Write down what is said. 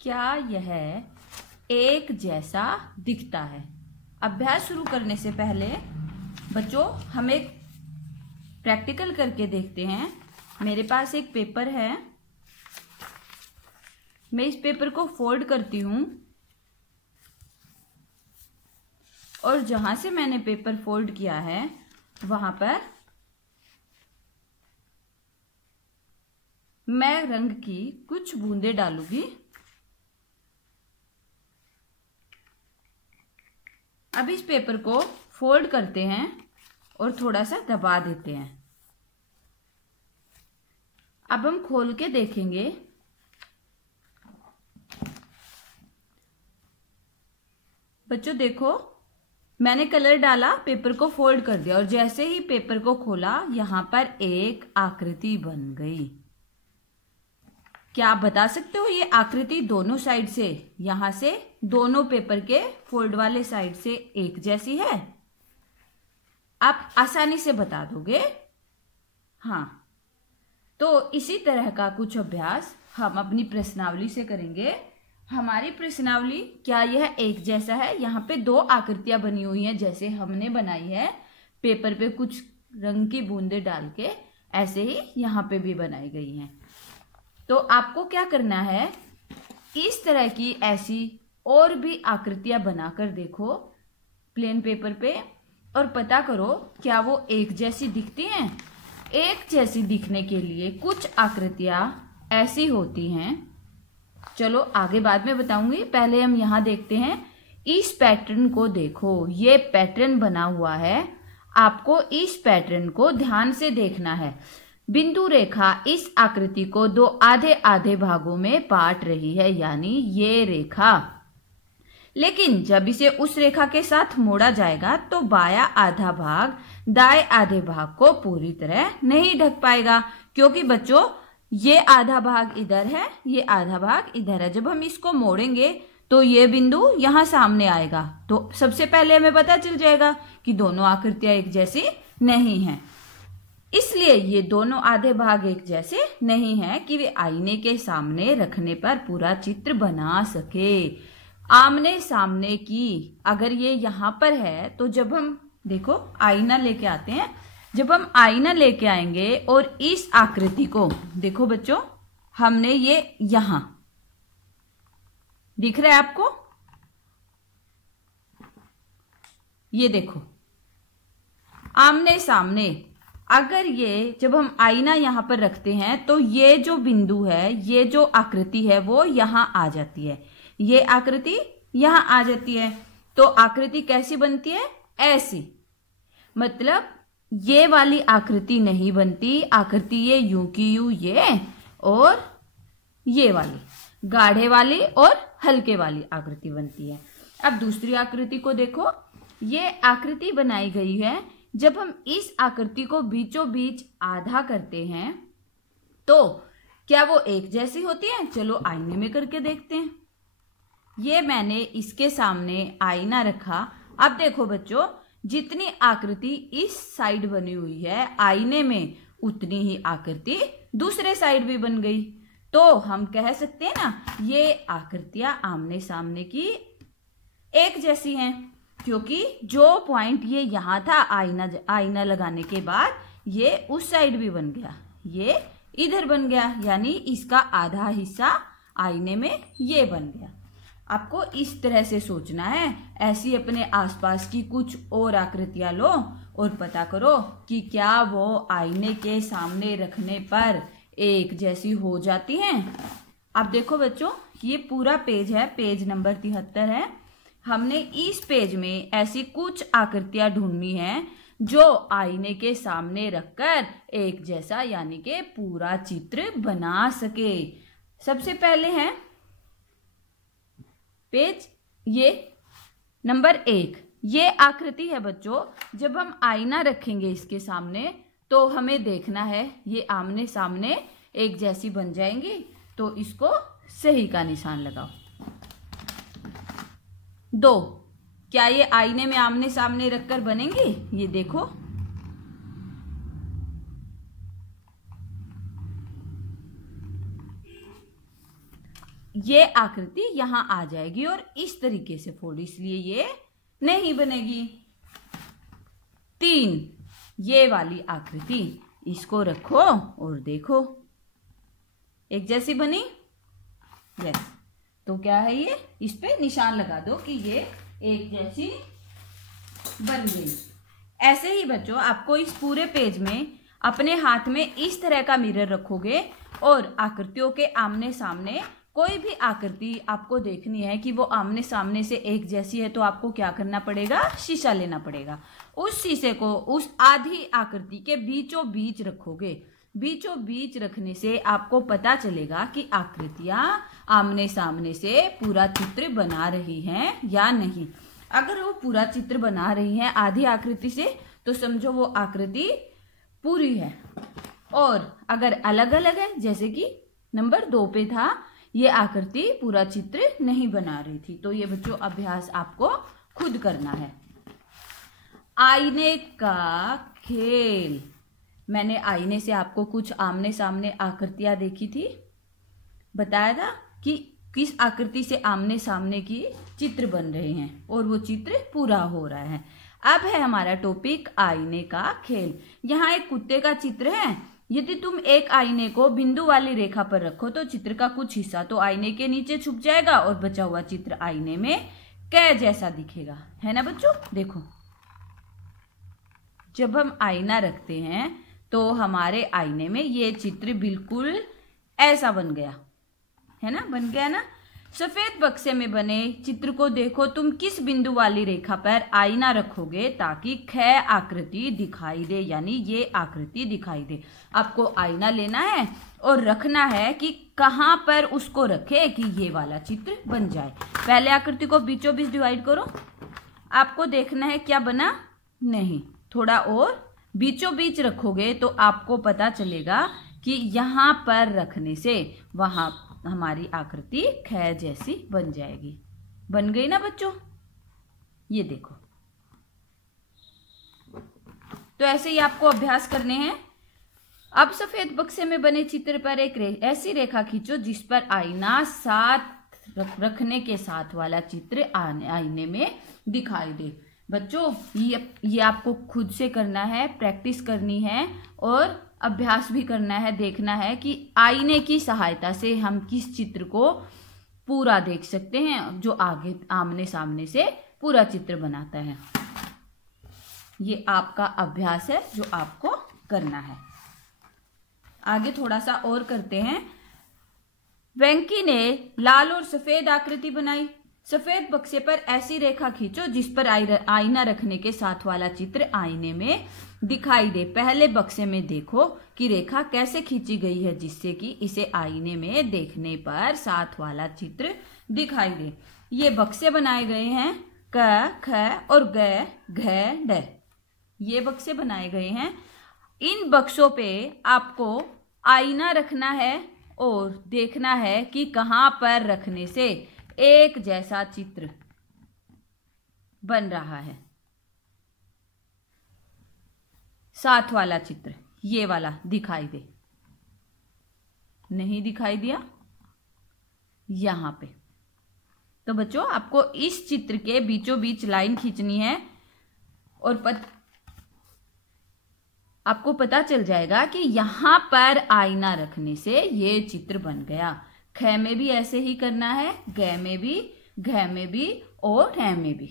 क्या यह एक जैसा दिखता है? अभ्यास शुरू करने से पहले बच्चों हम एक प्रैक्टिकल करके देखते हैं। मेरे पास एक पेपर है, मैं इस पेपर को फोल्ड करती हूं और जहां से मैंने पेपर फोल्ड किया है वहां पर मैं रंग की कुछ बूंदें डालूंगी। अब इस पेपर को फोल्ड करते हैं और थोड़ा सा दबा देते हैं। अब हम खोल के देखेंगे। बच्चों देखो, मैंने कलर डाला, पेपर को फोल्ड कर दिया और जैसे ही पेपर को खोला यहां पर एक आकृति बन गई। क्या आप बता सकते हो ये आकृति दोनों साइड से, यहां से दोनों पेपर के फोल्ड वाले साइड से एक जैसी है? आप आसानी से बता दोगे। हाँ, तो इसी तरह का कुछ अभ्यास हम अपनी प्रश्नावली से करेंगे। हमारी प्रश्नावली क्या यह एक जैसा है? यहाँ पे दो आकृतियां बनी हुई हैं जैसे हमने बनाई है पेपर पे कुछ रंग की बूंदें डाल के, ऐसे ही यहाँ पे भी बनाई गई हैं। तो आपको क्या करना है, इस तरह की ऐसी और भी आकृतियां बनाकर देखो प्लेन पेपर पे और पता करो क्या वो एक जैसी दिखती हैं। एक जैसी दिखने के लिए कुछ आकृतियां ऐसी होती हैं। चलो आगे बाद में बताऊंगी, पहले हम यहाँ देखते हैं। इस पैटर्न को देखो, ये पैटर्न बना हुआ है। आपको इस पैटर्न को ध्यान से देखना है। बिंदु रेखा इस आकृति को दो आधे आधे भागों में बांट रही है, यानी ये रेखा। लेकिन जब इसे उस रेखा के साथ मोड़ा जाएगा तो बायां आधा भाग दाएं आधे भाग को पूरी तरह नहीं ढक पाएगा, क्योंकि बच्चों ये आधा भाग इधर है, ये आधा भाग इधर है। जब हम इसको मोड़ेंगे तो ये बिंदु यहाँ सामने आएगा, तो सबसे पहले हमें पता चल जाएगा कि दोनों आकृतियां एक जैसी नहीं हैं। इसलिए ये दोनों आधे भाग एक जैसे नहीं हैं कि वे आईने के सामने रखने पर पूरा चित्र बना सके। आमने सामने की अगर ये यहाँ पर है तो जब हम देखो आईना लेके आते हैं, जब हम आईना लेके आएंगे और इस आकृति को देखो बच्चों, हमने ये यहां दिख रहा है आपको, ये देखो आमने सामने। अगर ये जब हम आईना यहां पर रखते हैं तो ये जो बिंदु है, ये जो आकृति है वो यहां आ जाती है, ये आकृति यहां आ जाती है। तो आकृति कैसी बनती है? ऐसी। मतलब ये वाली आकृति नहीं बनती, आकृति ये यूं की यूं ये, और ये वाली गाढ़े वाली और हल्के वाली आकृति बनती है। अब दूसरी आकृति को देखो, ये आकृति बनाई गई है। जब हम इस आकृति को बीचों बीच आधा करते हैं तो क्या वो एक जैसी होती है? चलो आईने में करके देखते हैं। ये मैंने इसके सामने आईना रखा। अब देखो बच्चों, जितनी आकृति इस साइड बनी हुई है आईने में, उतनी ही आकृति दूसरे साइड भी बन गई। तो हम कह सकते हैं ना, ये आकृतियां आमने सामने की एक जैसी हैं, क्योंकि जो पॉइंट ये यहां था आईना लगाने के बाद, ये उस साइड भी बन गया, ये इधर बन गया, यानी इसका आधा हिस्सा आईने में ये बन गया। आपको इस तरह से सोचना है। ऐसी अपने आसपास की कुछ और आकृतियां लो और पता करो कि क्या वो आईने के सामने रखने पर एक जैसी हो जाती हैं। अब देखो बच्चों, ये पूरा पेज है, पेज नंबर 73 है। हमने इस पेज में ऐसी कुछ आकृतियां ढूंढनी है जो आईने के सामने रखकर एक जैसा यानी कि पूरा चित्र बना सके। सबसे पहले है पेज ये नंबर 1, ये आकृति है बच्चों। जब हम आईना रखेंगे इसके सामने तो हमें देखना है ये आमने सामने एक जैसी बन जाएंगी, तो इसको सही का निशान लगाओ। 2, क्या ये आईने में आमने सामने रखकर बनेंगे? ये देखो, ये आकृति यहां आ जाएगी और इस तरीके से फोल्ड, इसलिए ये नहीं बनेगी। 3, ये वाली आकृति, इसको रखो और देखो एक जैसी बनी। यस, तो क्या है ये, इस पे निशान लगा दो कि ये एक जैसी बन गई। ऐसे ही बच्चों आपको इस पूरे पेज में अपने हाथ में इस तरह का मिरर रखोगे और आकृतियों के आमने सामने कोई भी आकृति आपको देखनी है कि वो आमने सामने से एक जैसी है, तो आपको क्या करना पड़ेगा, शीशा लेना पड़ेगा। उस शीशे को उस आधी आकृति के बीचों बीच रखोगे। बीचों बीच रखने से आपको पता चलेगा कि आकृतियां आमने सामने से पूरा चित्र बना रही हैं या नहीं। अगर वो पूरा चित्र बना रही है आधी आकृति से, तो समझो वो आकृति पूरी है। और अगर अलग अलग है, जैसे कि नंबर 2 पे था, ये आकृति पूरा चित्र नहीं बना रही थी। तो ये बच्चों अभ्यास आपको खुद करना है। आईने का खेल, मैंने आईने से आपको कुछ आमने सामने आकृतियां देखी थी, बताया था कि किस आकृति से आमने सामने की चित्र बन रहे हैं और वो चित्र पूरा हो रहा है। अब है हमारा टॉपिक आईने का खेल। यहाँ एक कुत्ते का चित्र है। यदि तुम एक आईने को बिंदु वाली रेखा पर रखो तो चित्र का कुछ हिस्सा तो आईने के नीचे छुप जाएगा और बचा हुआ चित्र आईने में कै जैसा दिखेगा, है ना बच्चों। देखो, जब हम आईना रखते हैं तो हमारे आईने में ये चित्र बिल्कुल ऐसा बन गया, है ना, बन गया ना। सफेद बक्से में बने चित्र को देखो, तुम किस बिंदु वाली रेखा पर आईना रखोगे ताकि ख आकृति दिखाई दे, यानी ये आकृति दिखाई दे। आपको आईना लेना है और रखना है कि कहां पर उसको रखे कि ये वाला चित्र बन जाए। पहले आकृति को बीचों बीच डिवाइड करो, आपको देखना है क्या बना, नहीं, थोड़ा और बीचों बीच रखोगे तो आपको पता चलेगा कि यहां पर रखने से वहां हमारी आकृति ख जैसी बन जाएगी। बन गई ना बच्चों, ये देखो। तो ऐसे ही आपको अभ्यास करने हैं। अब सफेद बक्से में बने चित्र पर एक ऐसी रेखा खींचो जिस पर आईना साथ रखने के साथ वाला चित्र आईने में दिखाई दे। बच्चों ये आपको खुद से करना है, प्रैक्टिस करनी है और अभ्यास भी करना है। देखना है कि आईने की सहायता से हम किस चित्र को पूरा देख सकते हैं, जो आगे आमने सामने से पूरा चित्र बनाता है। ये आपका अभ्यास है जो आपको करना है। आगे थोड़ा सा और करते हैं। वेंकी ने लाल और सफेद आकृति बनाई। सफेद बक्से पर ऐसी रेखा खींचो जिस पर आईना रखने के साथ वाला चित्र आईने में दिखाई दे। पहले बक्से में देखो कि रेखा कैसे खींची गई है जिससे कि इसे आईने में देखने पर साथ वाला चित्र दिखाई दे। ये बक्से बनाए गए हैं क, ख और ग, घ, ड। ये बक्से बनाए गए हैं। इन बक्सों पे आपको आईना रखना है और देखना है कि कहां पर रखने से एक जैसा चित्र बन रहा है। साथ वाला चित्र ये वाला दिखाई दे, नहीं दिखाई दिया यहां पे। तो बच्चों आपको इस चित्र के बीचों बीच लाइन खींचनी है और आपको पता चल जाएगा कि यहां पर आईना रखने से ये चित्र बन गया। ख में भी ऐसे ही करना है, ग में भी, घ में भी और ढ में भी।